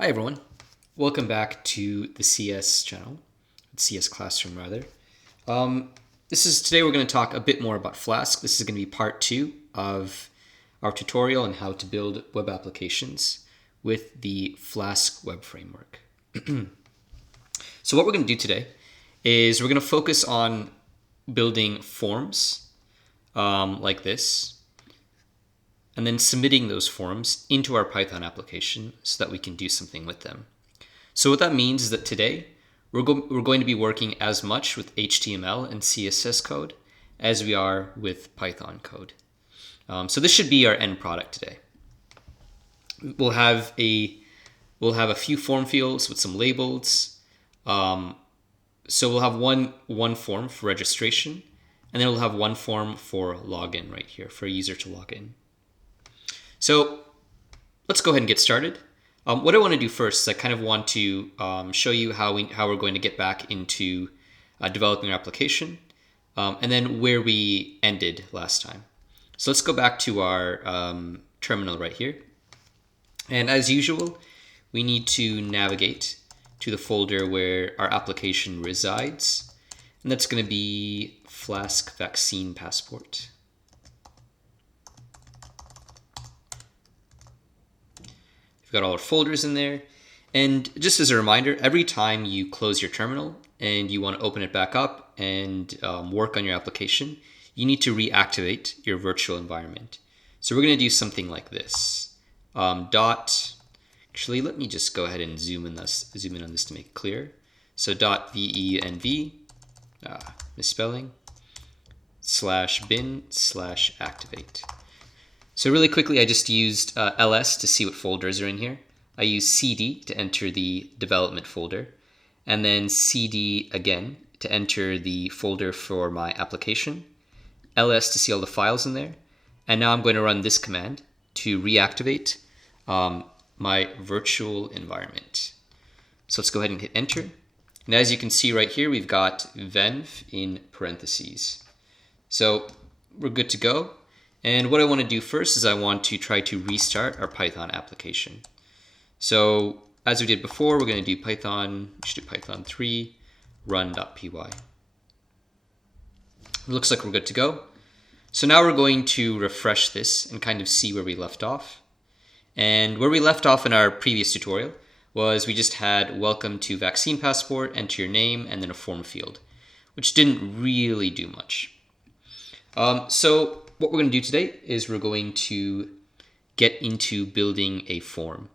Hi everyone, welcome back to the CS channel, CS classroom rather. Today we're going to talk a bit more about Flask. This is going to be part 2 of our tutorial on how to build web applications with the Flask web framework. So what we're going to do today is we're going to focus on building forms like this, and then submitting those forms into our Python application so that we can do something with them. So what that means is that today we're going to be working as much with HTML and CSS code as we are with Python code. So this should be our end product today. We'll have a few form fields with some labels. So we'll have one form for registration, and then we'll have one form for login right here for a user to log in. So let's go ahead and get started. What I want to do first is I kind of want to show you how we're going to get back into developing our application, and then where we ended last time. So let's go back to our terminal right here. And as usual, we need to navigate to the folder where our application resides. And that's going to be Flask Vaccine Passport. We've got all our folders in there. And just as a reminder, every time you close your terminal and you want to open it back up and work on your application, you need to reactivate your virtual environment. So we're going to do something like this. Actually, let me just go ahead and zoom in on this to make it clear. So .venv, misspelling, /bin/activate. So really quickly, I just used ls to see what folders are in here. I used cd to enter the development folder, and then cd again to enter the folder for my application, ls to see all the files in there, and now I'm going to run this command to reactivate my virtual environment. So let's go ahead and hit enter. And as you can see right here, we've got venv in parentheses. So we're good to go. And what I want to do first is I want to try to restart our Python application. So as we did before, we're going to do Python, we should do Python 3 run.py. It looks like we're good to go. So now we're going to refresh this and kind of see where we left off. And where we left off in our previous tutorial was we just had welcome to Vaccine Passport, enter your name, and then a form field, which didn't really do much. So what we're going to do today is we're going to get into building a form.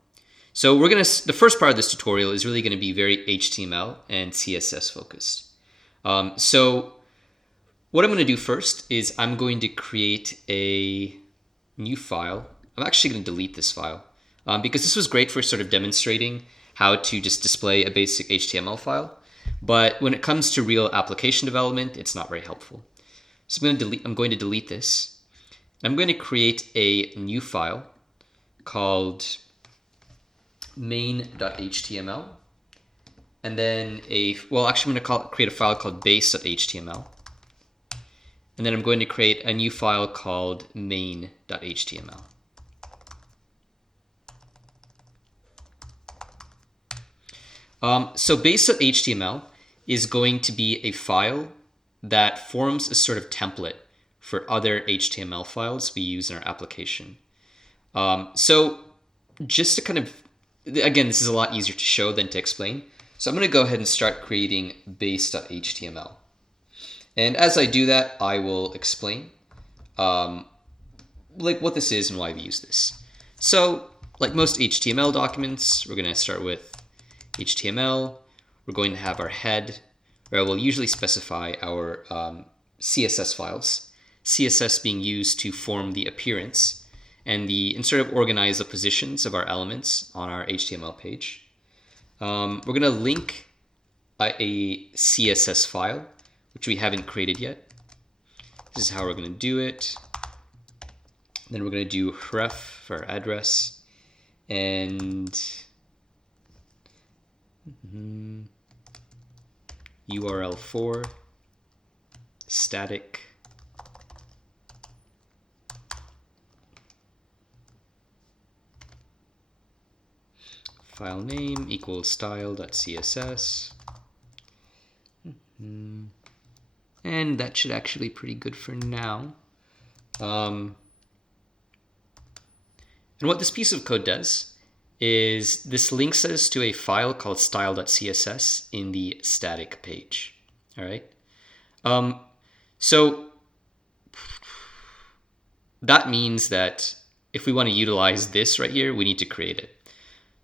So the first part of this tutorial is really going to be very HTML and CSS focused. So what I'm going to do first is I'm going to create a new file. I'm actually going to delete this file because this was great for sort of demonstrating how to just display a basic HTML file. But when it comes to real application development, it's not very helpful. So I'm going to delete this. I'm going to create a new file called main.html, and then I'm going to create a file called base.html, and then I'm going to create a new file called main.html. So base.html is going to be a file that forms a sort of template for other HTML files we use in our application. So just to kind of, again, this is a lot easier to show than to explain. So I'm going to go ahead and start creating base.html. And as I do that, I will explain like what this is and why we use this. So like most HTML documents, we're going to start with HTML. We're going to have our head, where we'll usually specify our CSS files. CSS being used to form the appearance and sort of organize the positions of our elements on our HTML page. We're going to link a CSS file, which we haven't created yet. This is how we're going to do it. Then we're going to do href for our address, and URL4 static file name equals style.css. And that should actually be pretty good for now. And what this piece of code does is this links us to a file called style.css in the static page. All right. So that means that if we want to utilize this right here, we need to create it.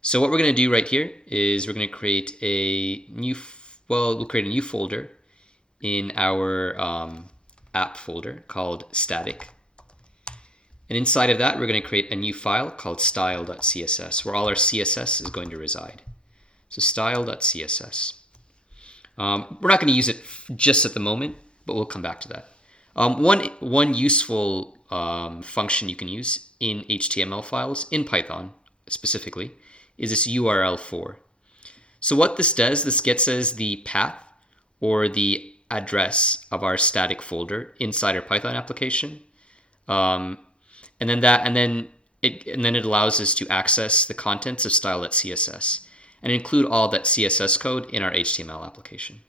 So what we're going to do right here is we're going to create a new, we'll create a new folder in our app folder called static. And inside of that, we're going to create a new file called style.css, where all our CSS is going to reside. So style.css. We're not going to use it just at the moment, but we'll come back to that. One useful function you can use in HTML files, in Python specifically, is this URL for. So what this does, this gets us the path or the address of our static folder inside our Python application. And then it allows us to access the contents of style.css and include all that CSS code in our HTML application.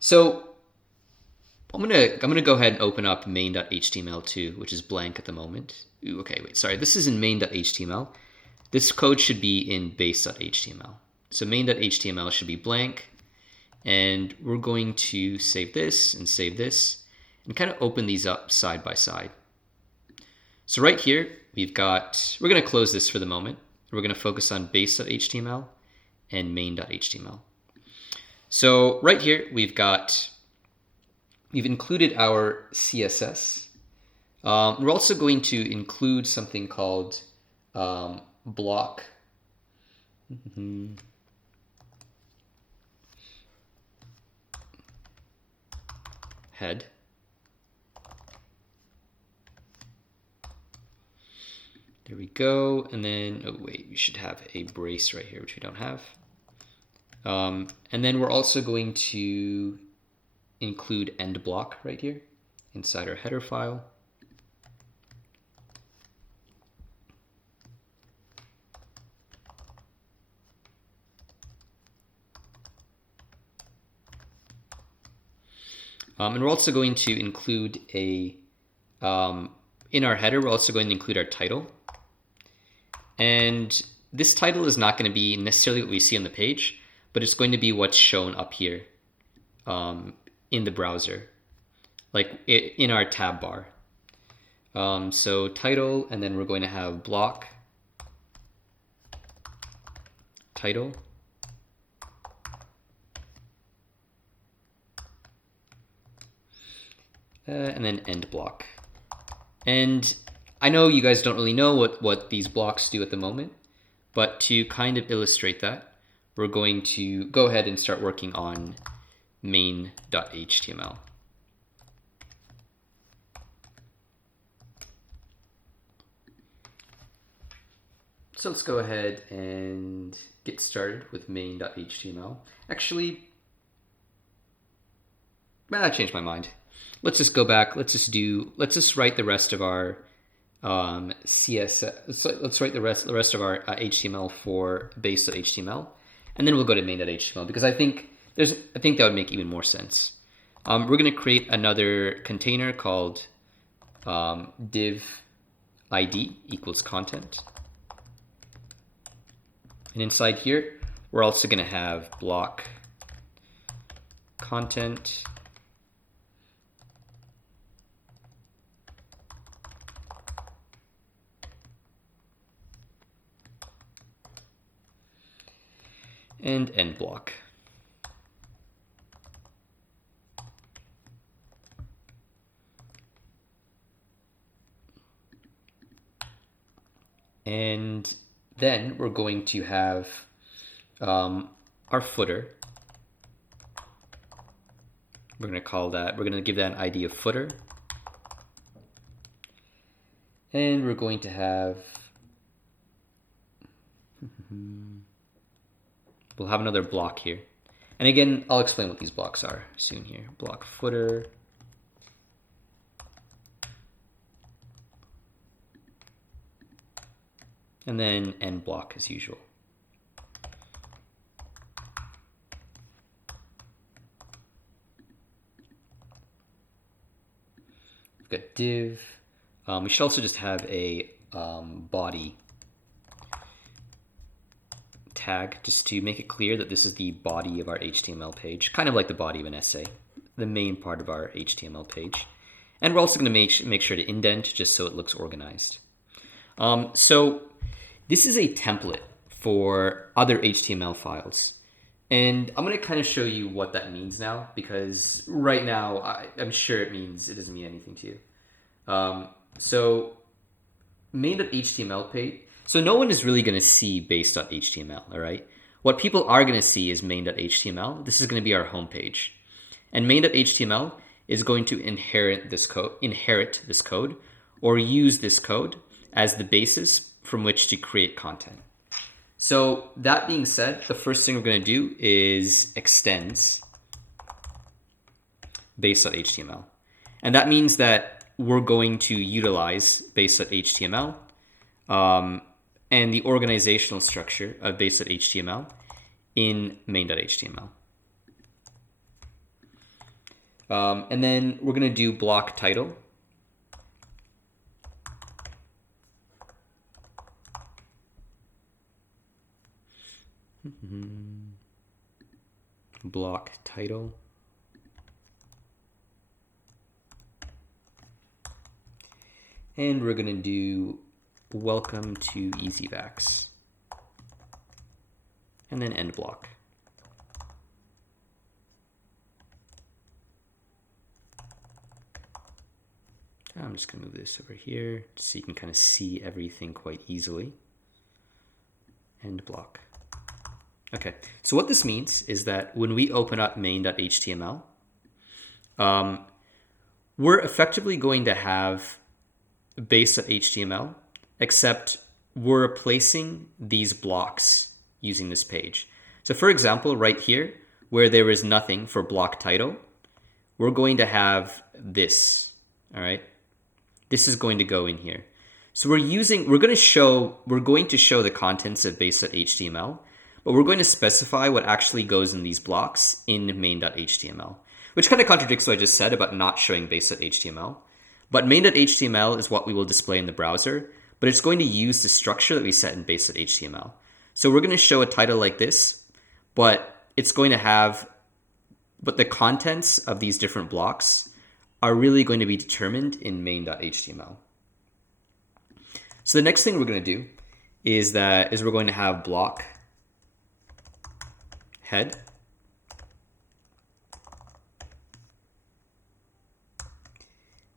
So I'm gonna go ahead and open up main.html2, which is blank at the moment. Ooh, okay, wait, sorry. This is in main.html. This code should be in base.html. So main.html should be blank, and we're going to save this and kind of open these up side by side. So right here, we're going to close this for the moment. We're going to focus on base.html and main.html. So right here, we've included our CSS. We're also going to include something called block. Head. There we go. And then, oh wait, we should have a brace right here, which we don't have. And then we're also going to include end block right here inside our header file. And we're also going to include in our header, we're also going to include our title. And this title is not going to be necessarily what we see on the page, but it's going to be what's shown up here in the browser, like in our tab bar. So title, and then we're going to have block, title, and then end block. And I know you guys don't really know what these blocks do at the moment, but to kind of illustrate that, we're going to go ahead and start working on main.html. So let's go ahead and get started with main.html. Actually, I changed my mind. Let's just go back. Let's just write the rest of our CSS. Let's write the rest of our HTML for base.html, and then we'll go to main.html because I think that would make even more sense. We're going to create another container called div id equals content, and inside here we're also going to have block content. And end block. And then we're going to have our footer. We're going to give that an ID of footer. And we're going to have we'll have another block here. And again, I'll explain what these blocks are soon here. Block footer. and then end block as usual. We've got div. We should also just have a body tag just to make it clear that this is the body of our HTML page, kind of like the body of an essay, the main part of our HTML page. And we're also going to make sure to indent just so it looks organized. So this is a template for other HTML files. And I'm going to kind of show you what that means now, because right now I'm sure it doesn't mean anything to you. So main.html page. So no one is really going to see base.html, all right? What people are going to see is main.html. This is going to be our home page. And main.html is going to inherit this code or use this code as the basis from which to create content. So that being said, the first thing we're going to do is extends base.html. And that means that we're going to utilize base.html and the organizational structure of base.html in main.html. And then we're going to do block title. Block title. And we're going to do welcome to EasyVax. And then end block. I'm just going to move this over here so you can kind of see everything quite easily. End block. Okay, so what this means is that when we open up main.html, we're effectively going to have base.html, except we're replacing these blocks using this page. So for example, right here, where there is nothing for block title, we're going to have this, all right? This is going to go in here. So we're going to show the contents of base.html, but we're going to specify what actually goes in these blocks in main.html, which kind of contradicts what I just said about not showing base.html. But main.html is what we will display in the browser, but it's going to use the structure that we set in base.html. So we're going to show a title like this, but the contents of these different blocks are really going to be determined in main.html. So the next thing we're going to do is we're going to have block head.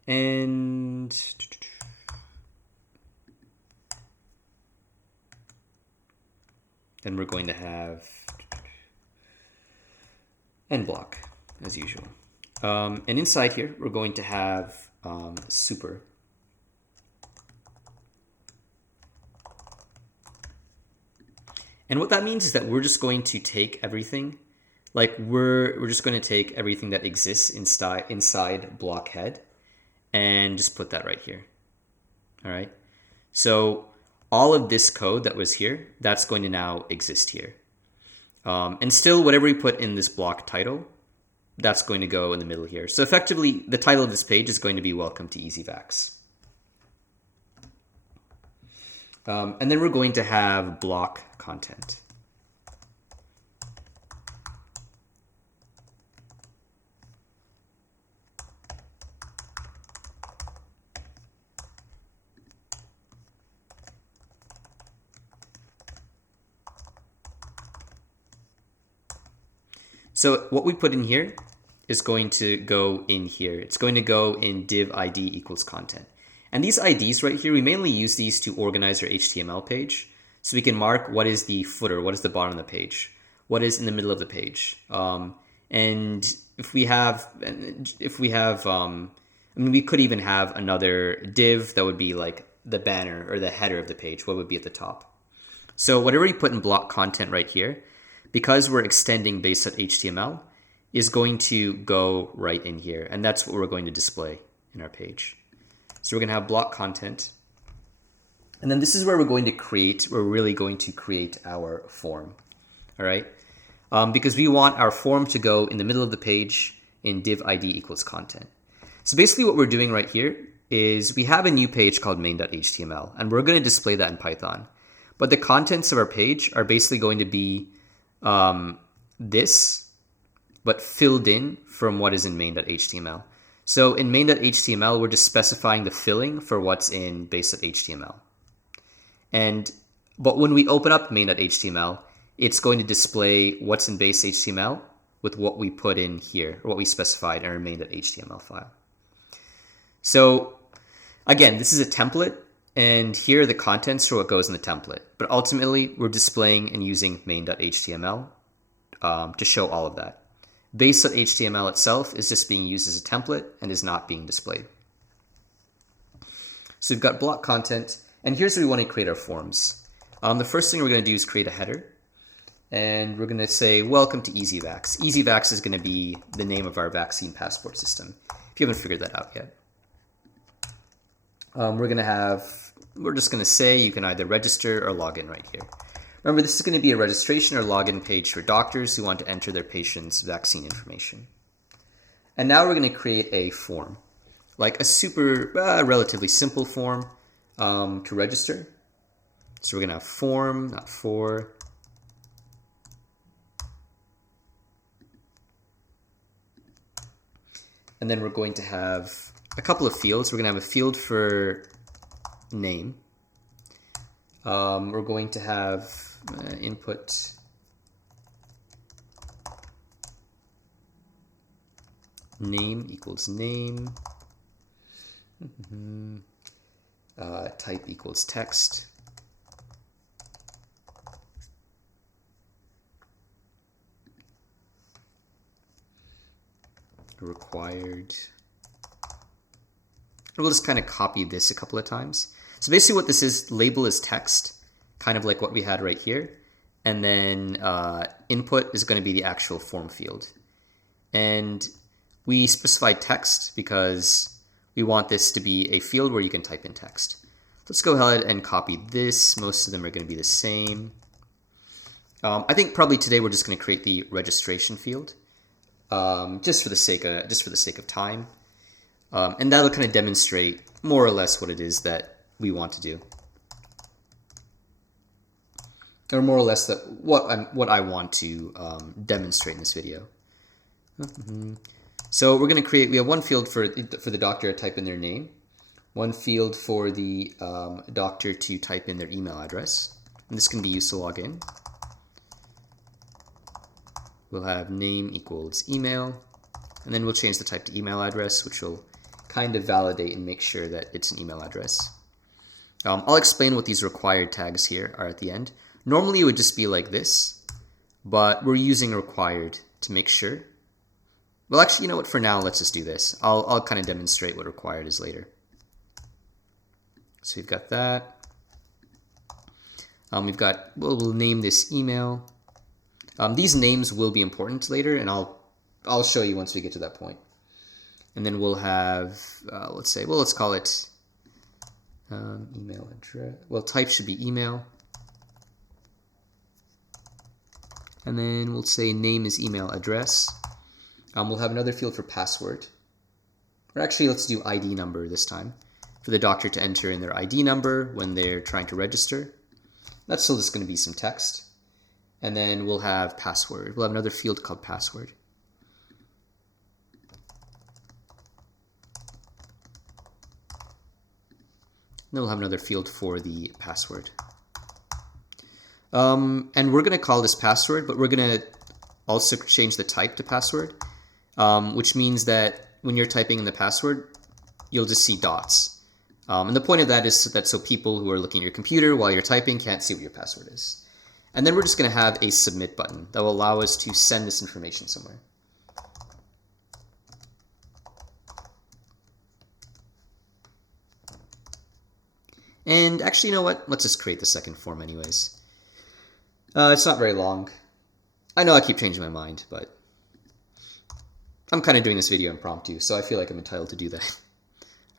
And then we're going to have end block as usual. And inside here, we're going to have super. And what that means is that we're just going to take everything, we're just going to take everything that exists inside block head and just put that right here. All right. So all of this code that was here, that's going to now exist here. And still, whatever we put in this block title, that's going to go in the middle here. So effectively, the title of this page is going to be Welcome to EasyVax. And then we're going to have block content. So what we put in here is going to go in here. It's going to go in div ID equals content. And these IDs right here, we mainly use these to organize our HTML page. So we can mark what is the footer, what is the bottom of the page, what is in the middle of the page. And we could even have another div that would be like the banner or the header of the page, what would be at the top. So whatever you put in block content right here, because we're extending base.html, is going to go right in here. And that's what we're going to display in our page. So we're going to have block content. And then this is where we're really going to create our form, all right? Because we want our form to go in the middle of the page in div ID equals content. So basically what we're doing right here is we have a new page called main.html, and we're going to display that in Python. But the contents of our page are basically going to be this, but filled in from what is in main.html. So in main.html, we're just specifying the filling for what's in base.html. But when we open up main.html, it's going to display what's in base.html with what we put in here, or what we specified in our main.html file. So again, this is a template, and here are the contents for what goes in the template. But ultimately, we're displaying and using main.html to show all of that. Base.html itself is just being used as a template and is not being displayed. So we've got block content, and here's where we want to create our forms. The first thing we're going to do is create a header, and we're going to say, welcome to EasyVax. EasyVax is going to be the name of our vaccine passport system, if you haven't figured that out yet. We're just going to say you can either register or log in right here. Remember, this is going to be a registration or login page for doctors who want to enter their patients' vaccine information. And now we're going to create a form, like a super, relatively simple form to register. So we're going to have form, not for. And then we're going to have a couple of fields. We're going to have a field for name. We're going to have input name equals name. Type equals text. Required. We'll just kind of copy this a couple of times. So basically what this is, label is text, kind of like what we had right here. And then input is going to be the actual form field. And we specified text because we want this to be a field where you can type in text. Let's go ahead and copy this. Most of them are going to be the same. I think probably today we're just going to create the registration field, just for the sake of time. And that'll kind of demonstrate more or less what it is that we want to do, or more or less that what I want to demonstrate in this video. So we're going to create. We have one field for the doctor to type in their name, one field for the doctor to type in their email address, and this can be used to log in. We'll have name equals email, and then we'll change the type to email address, which will kind of validate and make sure that it's an email address. I'll explain what these required tags here are at the end. Normally it would just be like this, but we're using required to make sure. Well, actually, you know what? For now, let's just do this. I'll kind of demonstrate what required is later. So we've got that. We'll name this email. These names will be important later, and I'll show you once we get to that point. And then we'll have, let's call it email address. Well, type should be email. And then we'll say name is email address. We'll have another field for password. Or actually, let's do ID number this time, for the doctor to enter in their ID number when they're trying to register. That's still just going to be some text. And then we'll have password. We'll have another field called password. Then we'll have another field for the password. And we're going to call this password, but we're going to also change the type to password, which means that when you're typing in the password, you'll just see dots. And the point of that is so people who are looking at your computer while you're typing can't see what your password is. And then we're just going to have a submit button that will allow us to send this information somewhere. And actually, you know what? Let's just create the second form anyways. It's not very long. I know I keep changing my mind, but I'm kind of doing this video impromptu, so I feel like I'm entitled to do that.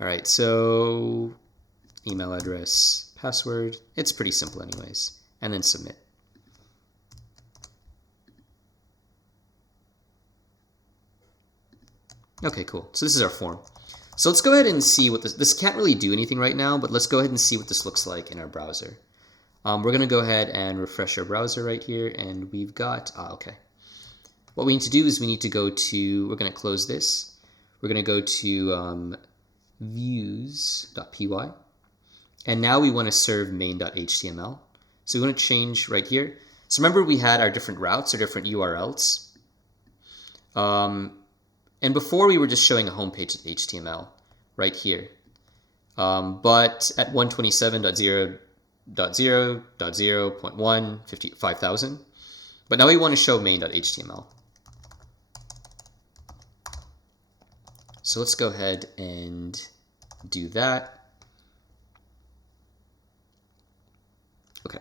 All right, so email address, password. It's pretty simple anyways. And then submit. Okay, cool. So this is our form. So let's go ahead and see what this can't really do anything right now, but let's go ahead and see what this looks like in our browser. We're going to go ahead and refresh our browser right here, and we've got, okay. What we need to do is we need to go to, we're going to close this. We're going to go to views.py, and now we want to serve main.html. So we want to change right here. So remember we had our different routes or different URLs. And before we were just showing a homepage of HTML right here. But at 127.0.0.0.1, 5,000. But now we want to show main.html. So let's go ahead and do that. Okay.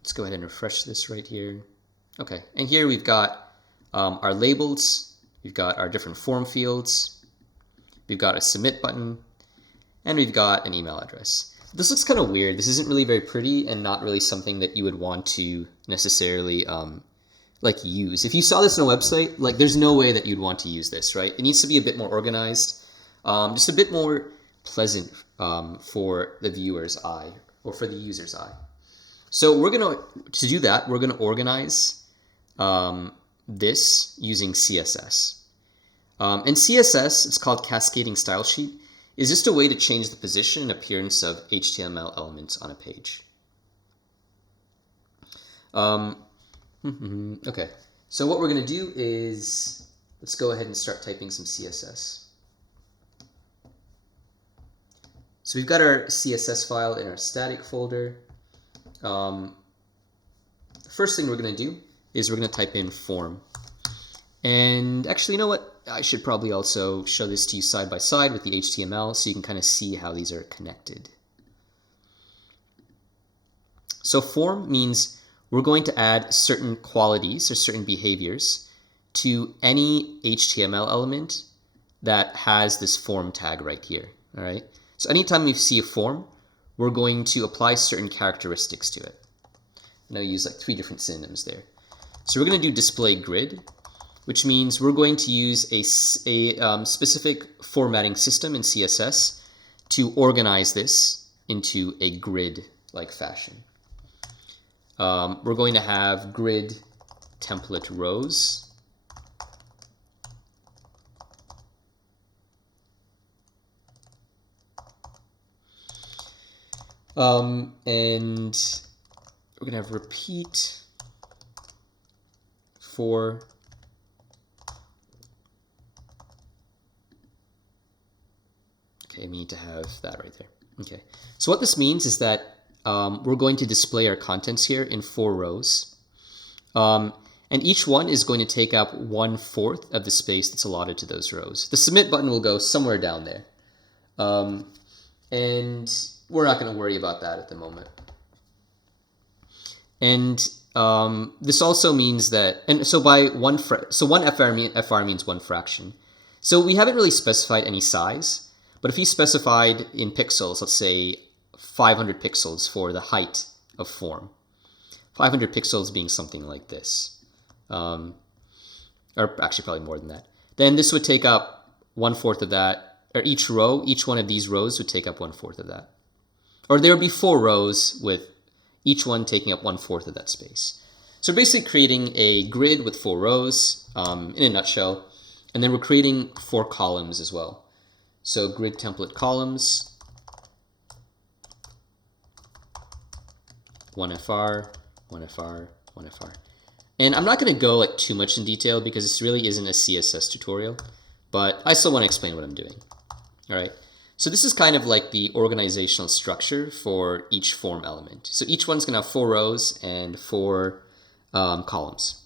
Let's go ahead and refresh this right here. Okay, and here we've got our labels, we've got our different form fields, we've got a submit button, and we've got an email address. This looks kind of weird. This isn't really very pretty and not really something that you would want to necessarily like use. If you saw this on a website, like there's no way that you'd want to use this, right? It needs to be a bit more organized, just a bit more pleasant for the viewer's eye or for the user's eye. So we're gonna, to do that, we're gonna organize this using CSS. And CSS, it's called Cascading Style Sheet, is just a way to change the position and appearance of HTML elements on a page. Okay, so what we're going to do is, let's go ahead and start typing some CSS. So we've got our CSS file in our static folder. The first thing we're going to do is we're going to type in form. And actually, you know what? I should probably also show this to you side by side with the HTML so you can kind of see how these are connected. So form means we're going to add certain qualities or certain behaviors to any HTML element that has this form tag right here. All right. So anytime you see a form, we're going to apply certain characteristics to it. And I'll use like 3 different synonyms there. So we're going to do display grid, which means we're going to use a specific formatting system in CSS to organize this into a grid-like fashion. We're going to have grid template rows. And we're going to have repeat for okay, we need to have that right there. Okay, so what this means is that we're going to display our contents here in 4 rows. And each one is going to take up 1/4 of the space that's allotted to those rows. The submit button will go somewhere down there. And we're not going to worry about that at the moment. And this also means that, and so by one FR means 1 fraction. So we haven't really specified any size, but if you specified in pixels, let's say 500 pixels for the height of form, 500 pixels being something like this, or actually probably more than that, then this would take up 1/4 of that, or each one of these rows would take up 1/4 of that. Or there would be 4 rows with each one taking up 1/4 of that space. So basically creating a grid with 4 rows in a nutshell, and then we're creating 4 columns as well. So grid template columns, 1FR, 1FR, 1FR. And I'm not going to go like too much in detail because this really isn't a CSS tutorial, but I still want to explain what I'm doing. All right. So this is kind of like the organizational structure for each form element. So each one's going to have 4 rows and 4 columns.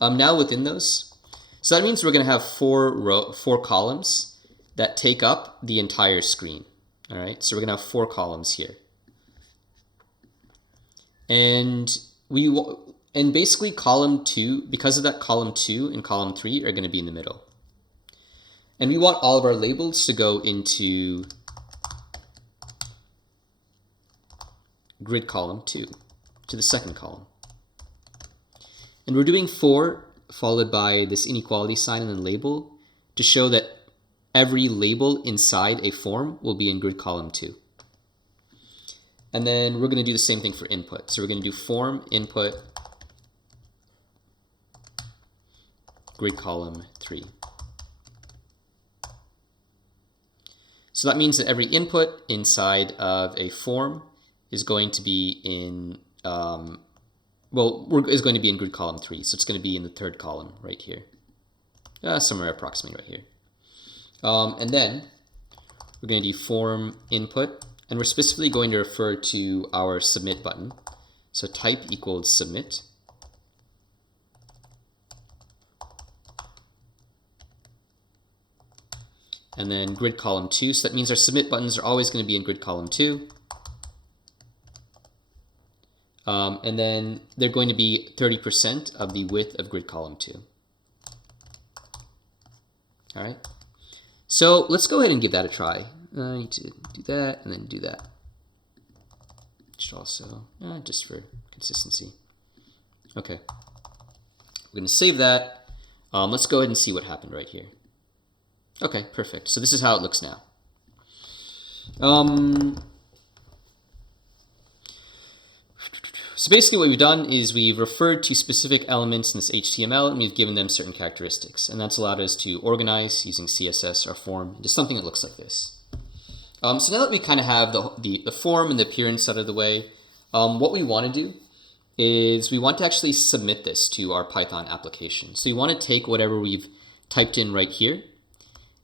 Now within those, so that means we're going to have 4 columns that take up the entire screen. All right, so we're going to have 4 columns here, and basically column 2, because of that, column 2 and column 3 are going to be in the middle. And we want all of our labels to go into grid column 2, to the second column. And we're doing for followed by this inequality sign and then label to show that every label inside a form will be in grid column 2. And then we're going to do the same thing for input. So we're going to do form input grid column 3. So that means that every input inside of a form is going to be in is going to be in grid column 3. So it's going to be in the third column right here, somewhere approximately right here. And then we're going to do form input, and we're specifically going to refer to our submit button. So type equals submit. And then grid column 2. So that means our submit buttons are always going to be in grid column 2. And then they're going to be 30% of the width of grid column 2. All right. So let's go ahead and give that a try. I need to do that and then do that. Should also, just for consistency. Okay. We're going to save that. Let's go ahead and see what happened right here. Okay, perfect. So this is how it looks now. So basically what we've done is we've referred to specific elements in this HTML and we've given them certain characteristics. And that's allowed us to organize using CSS our form into something that looks like this. So now that we kind of have the form and the appearance out of the way, what we want to do is we want to actually submit this to our Python application. So we want to take whatever we've typed in right here,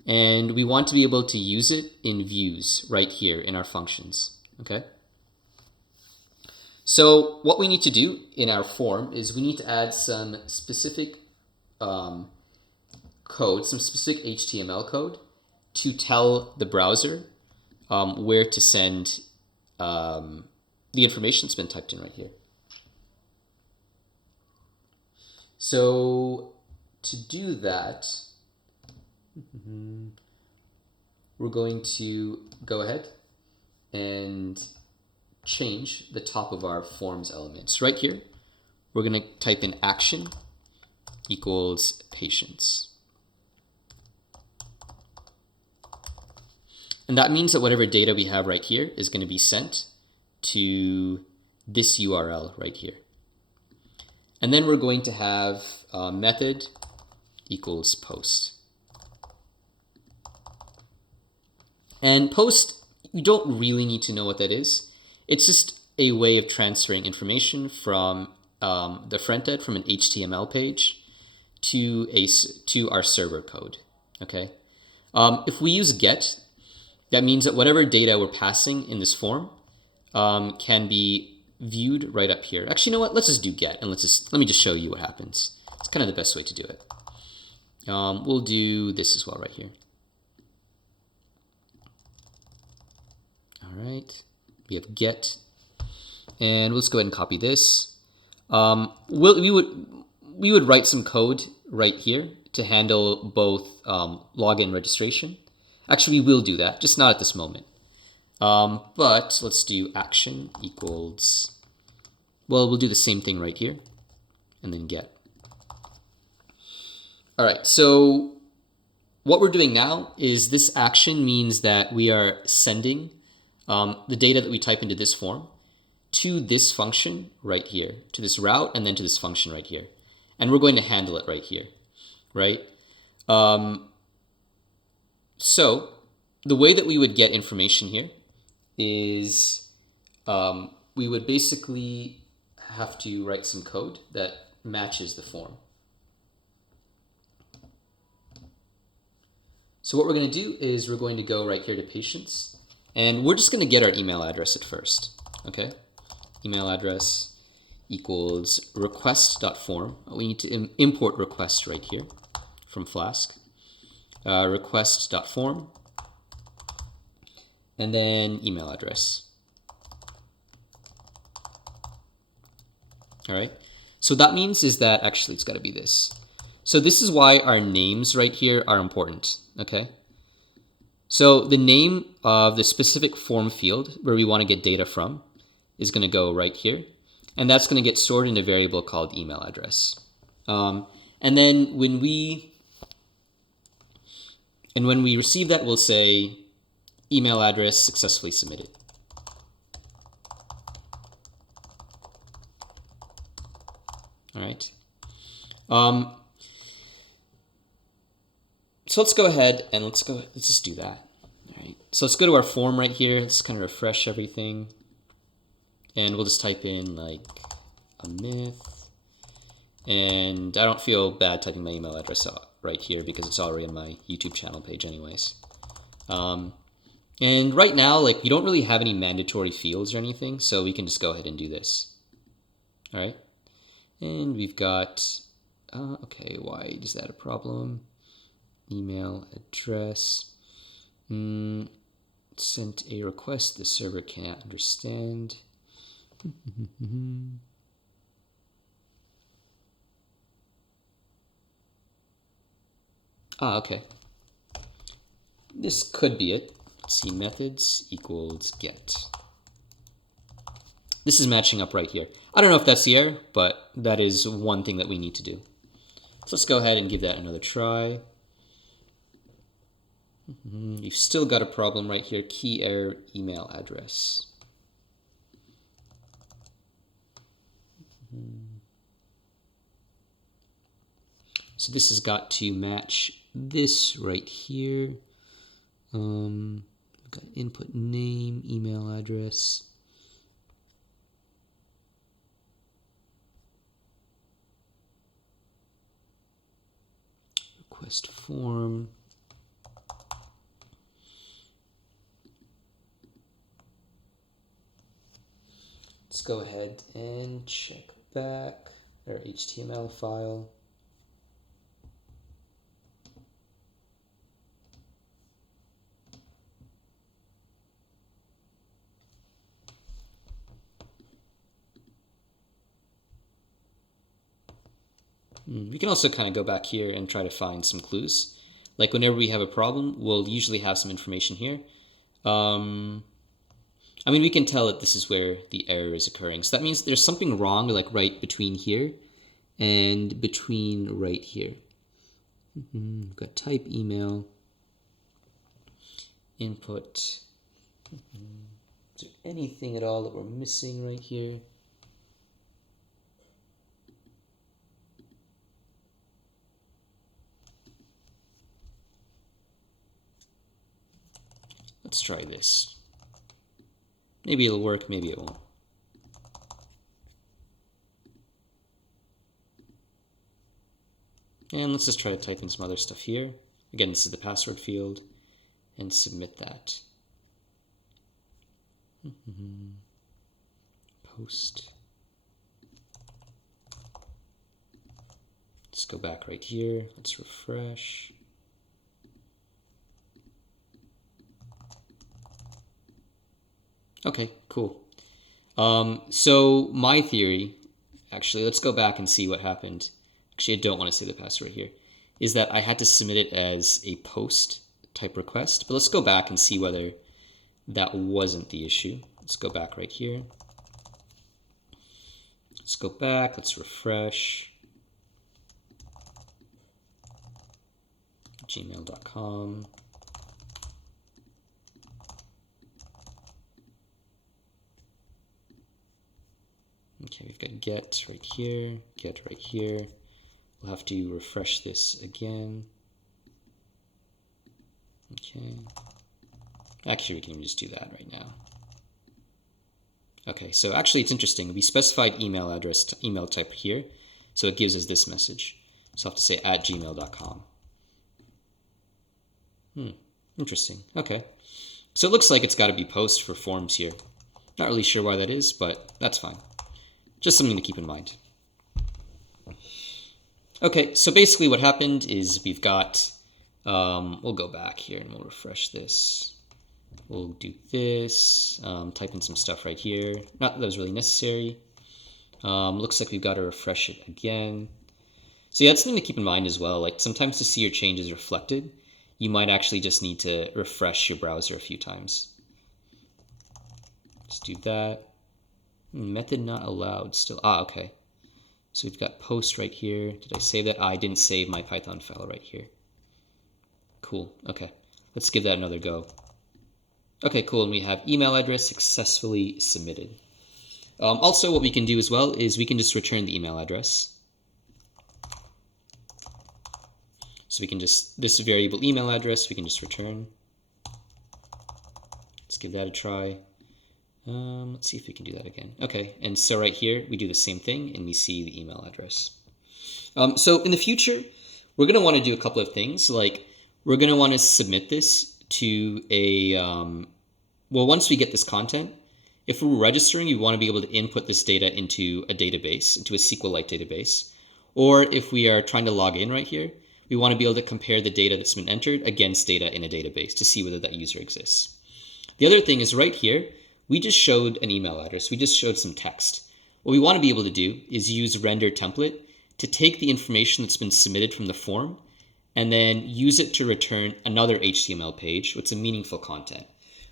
and we want to be able to use it in views right here in our functions, okay? So what we need to do in our form is we need to add some specific code, some specific HTML code to tell the browser where to send the information that's been typed in right here. So to do that, we're going to go ahead and change the top of our forms elements. Right here, we're going to type in action equals patience. And that means that whatever data we have right here is going to be sent to this URL right here. And then we're going to have method equals post. And post, you don't really need to know what that is. It's just a way of transferring information from the front end, from an HTML page to our server code, okay? If we use get, that means that whatever data we're passing in this form can be viewed right up here. Actually, you know what? Let's just do get, and let me just show you what happens. It's kind of the best way to do it. We'll do this as well right here. All right, we have get, and let's go ahead and copy this. We would write some code right here to handle both login registration. Actually, we will do that, just not at this moment. But let's do action equals, well, we'll do the same thing right here, and then get. All right, so what we're doing now is this action means that we are sending the data that we type into this form to this function right here, to this route, and then to this function right here. And we're going to handle it right here, right? So the way that we would get information here is we would basically have to write some code that matches the form. So what we're going to do is we're going to go right here to patience, and we're just going to get our email address at first, okay? Email address equals request.form. We need to import request right here from Flask. Request.form, and then email address. All right, so that means is that actually it's got to be this. So this is why our names right here are important, okay? So the name of the specific form field where we want to get data from is going to go right here. And that's going to get stored in a variable called email address. And then when we receive that, we'll say email address successfully submitted. All right. So let's go ahead and let's just do that. All right. So let's go to our form right here. Let's kind of refresh everything. And we'll just type in like a myth. And I don't feel bad typing my email address right here because it's already on my YouTube channel page anyways. And right now, like, you don't really have any mandatory fields or anything, so we can just go ahead and do this. All right. And we've got, okay, why is that a problem? Email address. Sent a request the server can't understand. Okay. This could be it. Let's see, methods equals get. This is matching up right here. I don't know if that's the error, but that is one thing that we need to do. So let's go ahead and give that another try. You've still got a problem right here, key error email address. So this has got to match this right here. We've got input name, email address. Request form. Let's go ahead and check back our HTML file. We can also kind of go back here and try to find some clues. Like whenever we have a problem, we'll usually have some information here. I mean, we can tell that this is where the error is occurring. So that means there's something wrong, like right between here and between right here. We've got type email, input. Is there anything at all that we're missing right here? Let's try this. Maybe it'll work, maybe it won't. And let's just try to type in some other stuff here. Again, this is the password field, and submit that. Post. Let's go back right here. Let's refresh. Okay, cool. So my theory, actually, let's go back and see what happened. Actually, I don't want to say the password here, is that I had to submit it as a post type request. But let's go back and see whether that wasn't the issue. Let's go back right here. Let's go back, let's refresh. gmail.com. Okay, we've got get right here, get right here. We'll have to refresh this again. Okay. Actually, we can just do that right now. Okay, so actually it's interesting. We specified email address, email type here, so it gives us this message. So I'll have to say @gmail.com. Interesting. Okay. So it looks like it's got to be post for forms here. Not really sure why that is, but that's fine. Just something to keep in mind. Okay, so basically what happened is we've got, we'll go back here and we'll refresh this. We'll do this, type in some stuff right here. Not that that was really necessary. Looks like we've got to refresh it again. So yeah, that's something to keep in mind as well. Like sometimes to see your changes reflected, you might actually just need to refresh your browser a few times. Let's do that. Method not allowed still. Okay. So we've got post right here. Did I save that? I didn't save my Python file right here. Cool. Okay. Let's give that another go. Okay, cool. And we have email address successfully submitted. Also, what we can do as well is we can just return the email address. So we can just, this variable email address, we can just return. Let's give that a try. Let's see if we can do that again. Okay, and so right here, we do the same thing and we see the email address. So in the future, we're gonna wanna do a couple of things. Like we're gonna wanna submit this to a, well, once we get this content, if we're registering, you wanna be able to input this data into a database, into a SQLite database. Or if we are trying to log in right here, we wanna be able to compare the data that's been entered against data in a database to see whether that user exists. The other thing is right here, we just showed an email address. We just showed some text. What we want to be able to do is use render template to take the information that's been submitted from the form and then use it to return another HTML page with some meaningful content,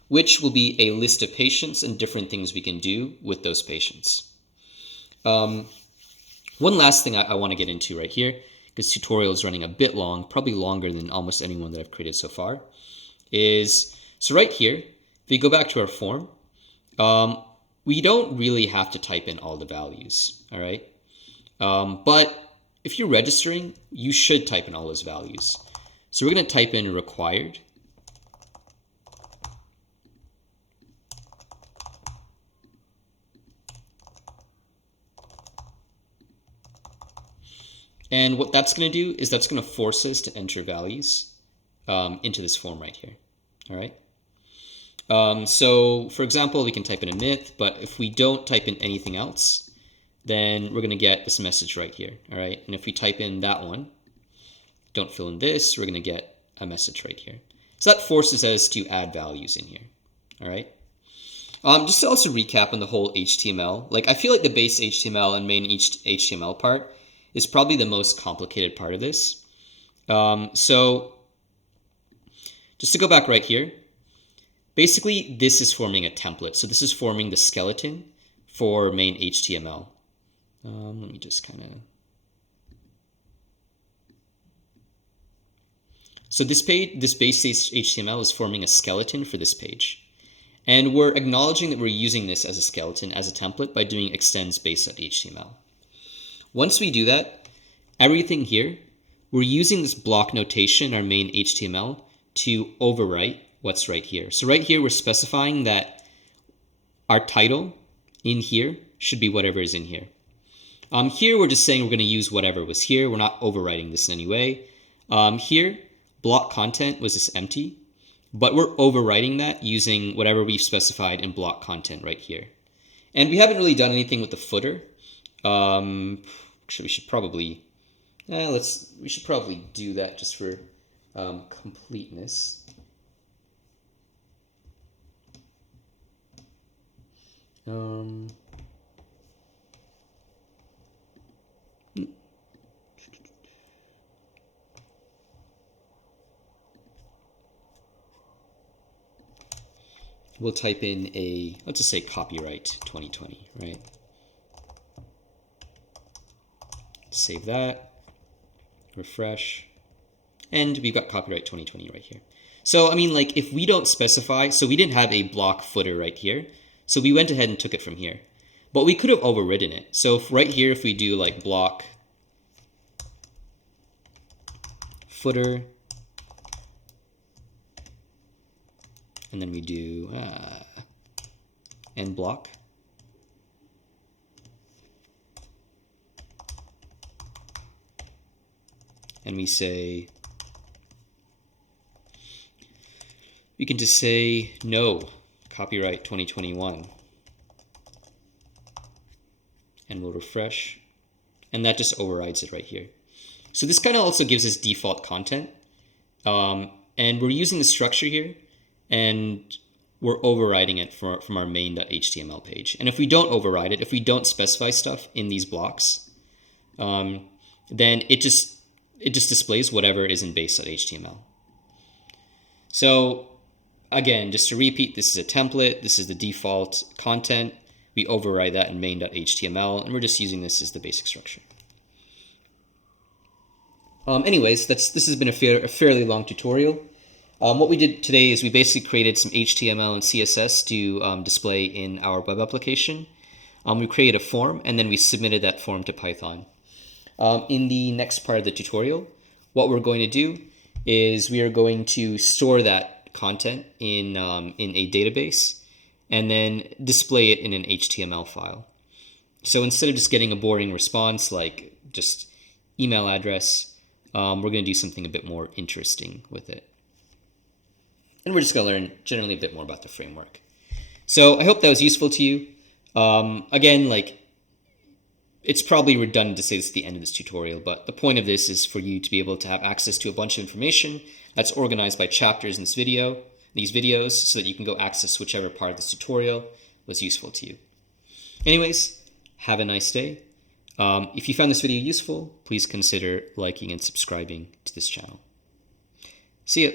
which will be a list of patients and different things we can do with those patients. One last thing I want to get into right here, because tutorial is running a bit long, probably longer than almost anyone that I've created so far, is, so right here, if we go back to our form, we don't really have to type in all the values, all right? But if you're registering, you should type in all those values. So we're going to type in required. And what that's going to do is that's going to force us to enter values into this form right here, all right? So for example, we can type in a myth, but if we don't type in anything else, then we're going to get this message right here. All right. And if we type in that one, don't fill in this, we're going to get a message right here. So that forces us to add values in here. All right. Just to also recap on the whole HTML, like I feel like the base HTML and main HTML part is probably the most complicated part of this. So just to go back right here, basically, this is forming a template. So this is forming the skeleton for main HTML. Let me just kind of... So this page, this base HTML is forming a skeleton for this page. And we're acknowledging that we're using this as a skeleton, as a template, by doing extends base.html. Once we do that, everything here, we're using this block notation, our main HTML, to overwrite what's right here. So right here, we're specifying that our title in here should be whatever is in here. Here, we're just saying we're going to use whatever was here. We're not overwriting this in any way. Here, block content was just empty, but we're overwriting that using whatever we've specified in block content right here. And we haven't really done anything with the footer. Actually, we should probably, we should probably do that just for completeness. We'll type in a, let's just say copyright 2020, right? Save that, refresh, and we've got copyright 2020 right here. So, I mean, like, if we don't specify, so we didn't have a block footer right here, so we went ahead and took it from here. But we could have overridden it. So if right here, if we do like block footer, and then we do end block, and we say, we can just say no, copyright 2021. And we'll refresh, and that just overrides it right here. So this kind of also gives us default content, and we're using the structure here, and we're overriding it from our main.html page. And if we don't override it, if we don't specify stuff in these blocks, then it just displays whatever is in base.html. So again, just to repeat, this is a template. This is the default content. We override that in main.html, and we're just using this as the basic structure. Anyways, this has been a fairly long tutorial. What we did today is we basically created some HTML and CSS to display in our web application. We created a form, and then we submitted that form to Python. In the next part of the tutorial, what we're going to do is we are going to store that content in a database and then display it in an HTML file. So instead of just getting a boring response like just email address, we're going to do something a bit more interesting with it. And we're just going to learn generally a bit more about the framework. So I hope that was useful to you. Again, it's probably redundant to say this at the end of this tutorial, but the point of this is for you to be able to have access to a bunch of information that's organized by chapters in these videos, so that you can go access whichever part of this tutorial was useful to you. Anyways, have a nice day. If you found this video useful, please consider liking and subscribing to this channel. See ya.